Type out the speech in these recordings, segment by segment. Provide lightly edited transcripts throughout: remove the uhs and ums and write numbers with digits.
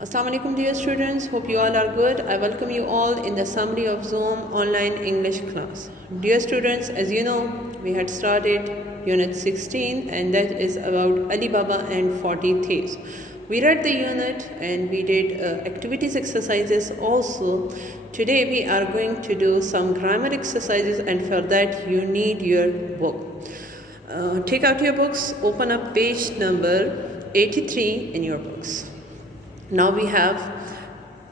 Assalamu alaikum dear students, hope you all are good. I welcome you all in the summary of Zoom online English class. Dear students, as you know, we had started unit 16 and that is about Ali Baba and 40 thieves. We read the unit and we did activities exercises also. Today we are going to do some grammar exercises and for that you need your book. Take out your books, open up page number 83 in your books. Now we have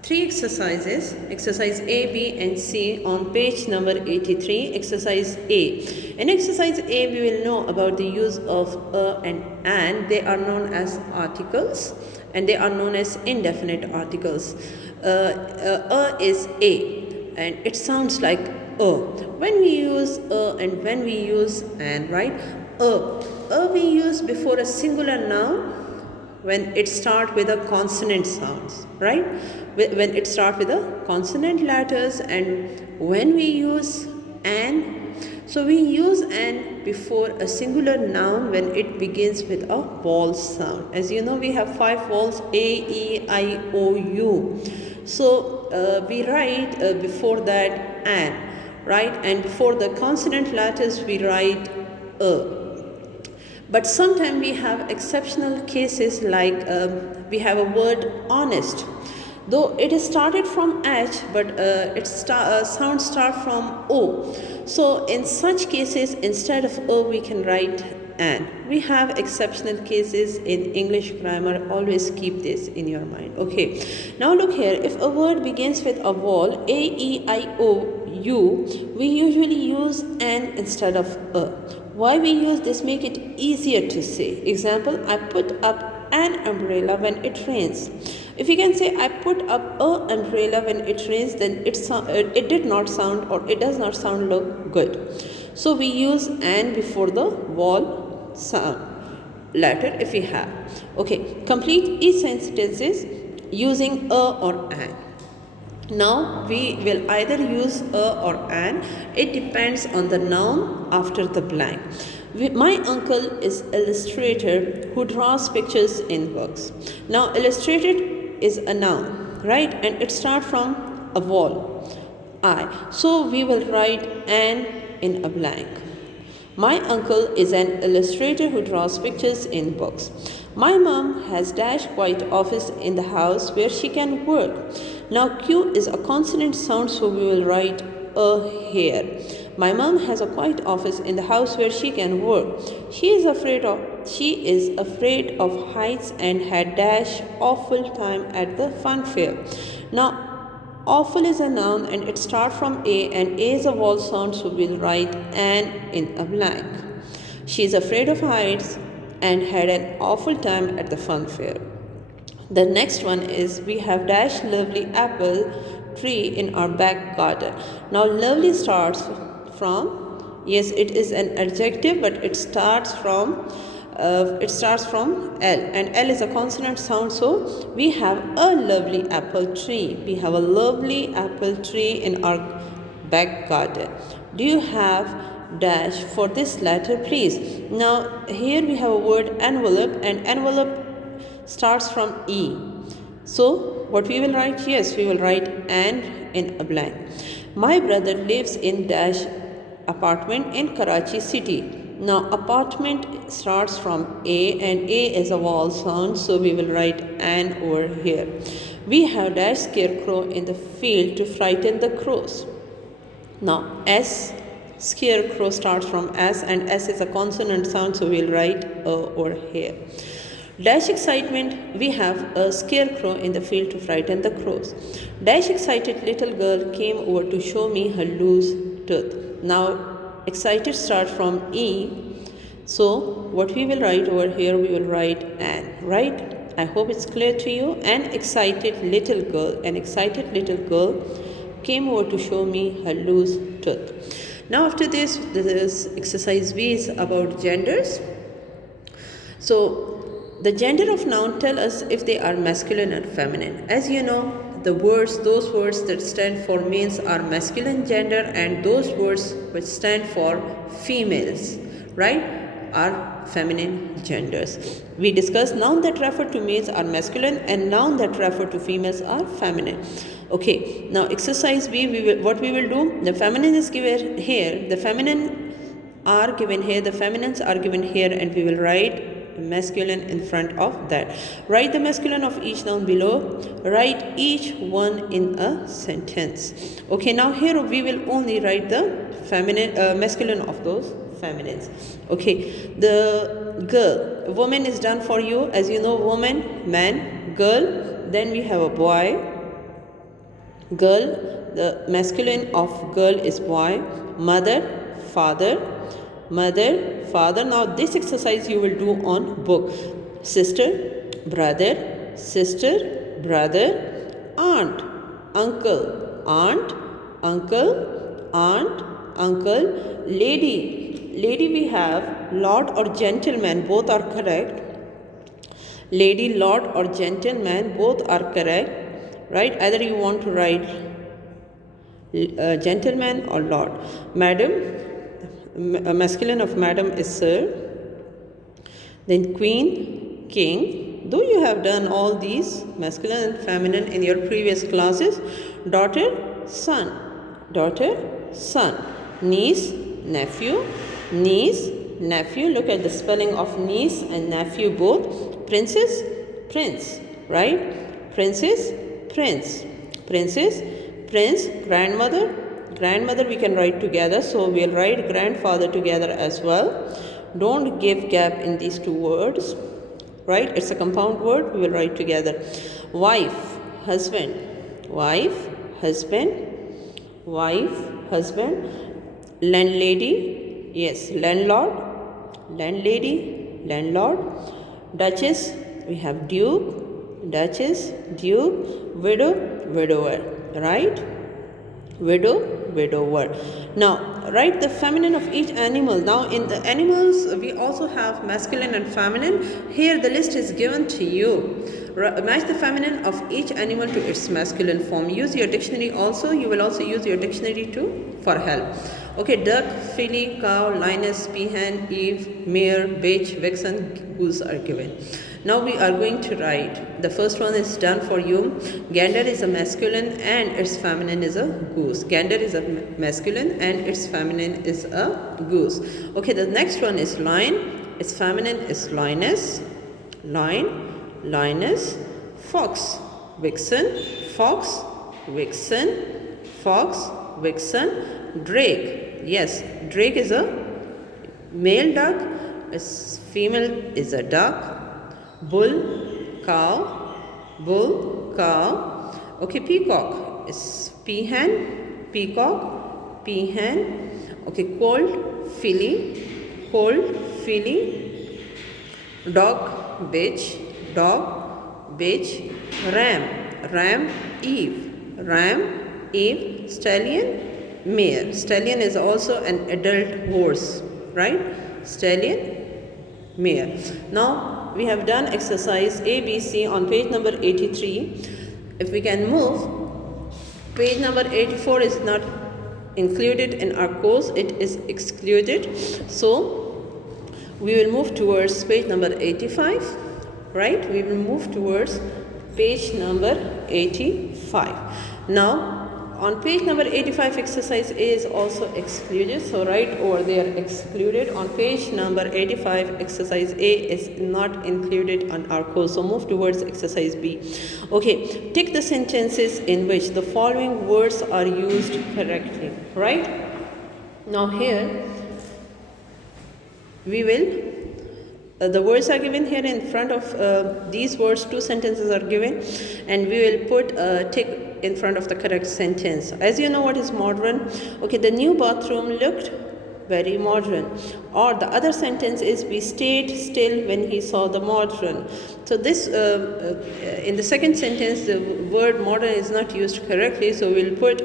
three exercises, exercise A, B and C on page number 83, exercise A. In exercise A, we will know about the use of a and an. They are known as articles and they are known as indefinite articles. A is A and it sounds like a. When we use a and when we use an, right? A we use before a singular noun when it starts with a consonant sounds, right? When it starts with a consonant letters, and when we use an, so we use an before a singular noun when it begins with a vowel sound. As you know, we have 5 vowels: A, E, I, O, U. So we write before that an, right? And before the consonant letters we write a. But sometimes we have exceptional cases like we have a word honest. Though it is started from H, but its sound start from O. So in such cases, instead of O, we can write an. We have exceptional cases in English grammar. Always keep this in your mind. Okay. Now look here. If a word begins with a vowel, A, E, I, O, U, we usually use an instead of a. Why we use this? Make it easier to say. Example, I put up an umbrella when it rains. If you can say I put up a umbrella when it rains, then it did not sound or it does not sound look good. So we use an before the vowel sound letter if we have. Okay, complete each sentences using a or an. Now we will either use a or an. It depends on the noun after the blank. My uncle is illustrator who draws pictures in books. Now illustrated is a noun, right? And it starts from a vowel, I. So we will write an in a blank. My uncle is an illustrator who draws pictures in books. My mom has dash quiet office in the house where she can work. Now Q is a consonant sound, so we will write a here. My mom has a quiet office in the house where she can work. She is afraid of heights and had dash awful time at the fun fair. Now awful is a noun and it starts from A and A is a vowel sound, so we'll write an in a blank. She is afraid of heights and had an awful time at the fun fair. The next one is we have dash lovely apple tree in our back garden. Now lovely starts from, yes, it is an adjective, but it starts from L, and L is a consonant sound, so we have a lovely apple tree. We have a lovely apple tree in our back garden. Do you have dash for this letter, please? Now here we have a word envelope, and envelope starts from E. So what we will write? Yes, we will write an in a blank. My brother lives in dash apartment in Karachi city. Now apartment starts from A and A is a vowel sound, so we will write an over here. We have dash scarecrow in the field to frighten the crows. Now S, scarecrow starts from S and S is a consonant sound, so we'll write A over here. Dash excitement, we have a scarecrow in the field to frighten the crows. Dash excited little girl came over to show me her loose tooth. Now excited starts from E, so what we will write over here, we will write an, right? I hope it's clear to you. An excited little girl came over to show me her loose tooth. Now after this exercise B is about genders. So the gender of noun tell us if they are masculine or feminine. As you know, those words that stand for males are masculine gender, and those words which stand for females, right? are feminine genders. We discussed noun that refer to males are masculine and noun that refer to females are feminine. Okay, now exercise B, what we will do, the feminine is given here, the feminine are given here, the feminines are given here, and we will write masculine in front of that. Write the masculine of each noun below. Write each one in a sentence. Okay, now here we will only write the feminine, masculine of those feminines. Okay, the girl, woman is done for you. As you know, woman, man, girl. Then we have a boy, girl. The masculine of girl is boy. Mother, father, mother, father. Now this exercise you will do on book. Sister, brother, sister, brother, aunt, uncle, aunt, uncle, aunt, uncle, lady. Lady we have lord or gentleman, both are correct. Lady, lord or gentleman, both are correct, right? Either you want to write gentleman or lord. Madam, masculine of madam is sir. Then queen, king. Though you have done all these masculine and feminine in your previous classes. Daughter, son. Daughter, son. Niece, nephew. Niece, nephew. Look at the spelling of niece and nephew both. Princess, prince, right? Princess, prince. Princess, prince. Grandmother, grandmother we can write together, so we'll write grandfather together as well. Don't give gap in these two words, right? It's a compound word, we will write together. Wife, husband. Wife, husband. Wife, husband. Landlady, yes, landlord. Landlady, landlord. Duchess, we have duke. Duchess, duke. Widow, widower, right? Widow, widower. Now write the feminine of each animal. Now in the animals we also have masculine and feminine. Here the list is given to you. Match the feminine of each animal to its masculine form. Use your dictionary also. You will also use your dictionary for help. Okay, duck, filly, cow, lioness, peahen, eve, mare, bitch, vixen, goose are given. Now we are going to write. The first one is done for you. Gander is a masculine and its feminine is a goose. Gander is a masculine and its feminine is a goose. Okay, the next one is lion. Its feminine is lioness. Lion, lioness. Fox, vixen. Fox, vixen. Fox, vixen. Drake. Yes, drake is a male duck. Its female is a duck. Bull, cow, bull, cow. Okay, peacock is peahen, peacock, peahen. Okay, colt, filly, colt, filly. Dog, bitch, dog, bitch. Ram, ram, eve, ram, eve. Stallion, mare. Stallion is also an adult horse, right? Stallion, mare. Now we have done exercise ABC on page number 83. If we can move, page number 84 is not included in our course, it is excluded. So we will move towards page number 85, right? We will move towards page number 85. Now on page number 85, exercise A is also excluded, so write over there excluded. On page number 85, exercise A is not included on our course, so move towards exercise B. Okay, take the sentences in which the following words are used correctly, right? Now here we will the words are given here in front of these words. Two sentences are given and we will put tick in front of the correct sentence. As you know what is modern, okay, the new bathroom looked very modern. Or the other sentence is, we stayed still when he saw the modern. So this in the second sentence the word modern is not used correctly, so we'll put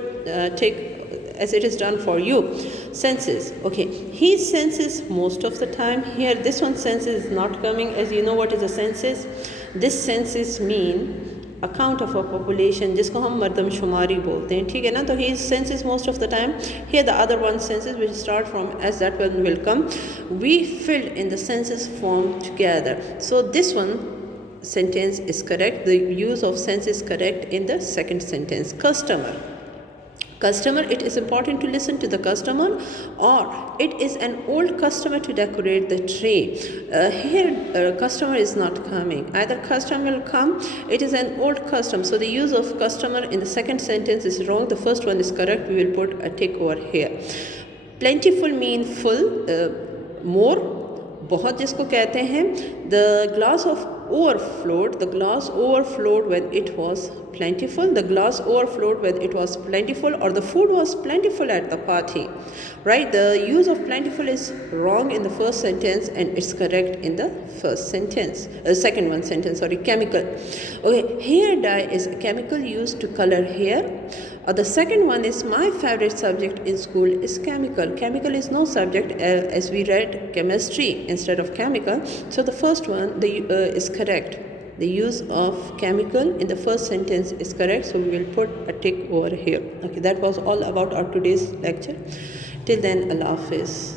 tick as it is done for you. Senses, okay, he senses most of the time. Here this one senses is not coming. As you know what is a senses, this senses mean account of a population, जिसको हम मर्दमशुमारी बोलते हैं, ठीक है ना. तो he census most of the time. Here the other one census which start from as that one will come. We filled in the census form together. So this one sentence is correct. The use of sense is correct in the second sentence. Customer. Customer, it is important to listen to the customer, or it is an old customer to decorate the tree. Here customer is not coming. Either customer will come, it is an old customer. So the use of customer in the second sentence is wrong. The first one is correct. We will put a tick over here. Plentiful mean full, more, बहुत जिसको कहते हैं. The glass overflowed when it was plentiful. The glass overflowed when it was plentiful, or the food was plentiful at the party, right? The use of plentiful is wrong in the first sentence and it's correct in the first sentence. Second one sentence, sorry. Chemical. Okay, hair dye is a chemical used to color hair. The second one is my favorite subject in school is chemical. Chemical is no subject, as we read chemistry instead of chemical. So the first one is correct. The use of chemical in the first sentence is correct. So we will put a tick over here. Okay, that was all about our today's lecture. Till then, Allah Hafiz.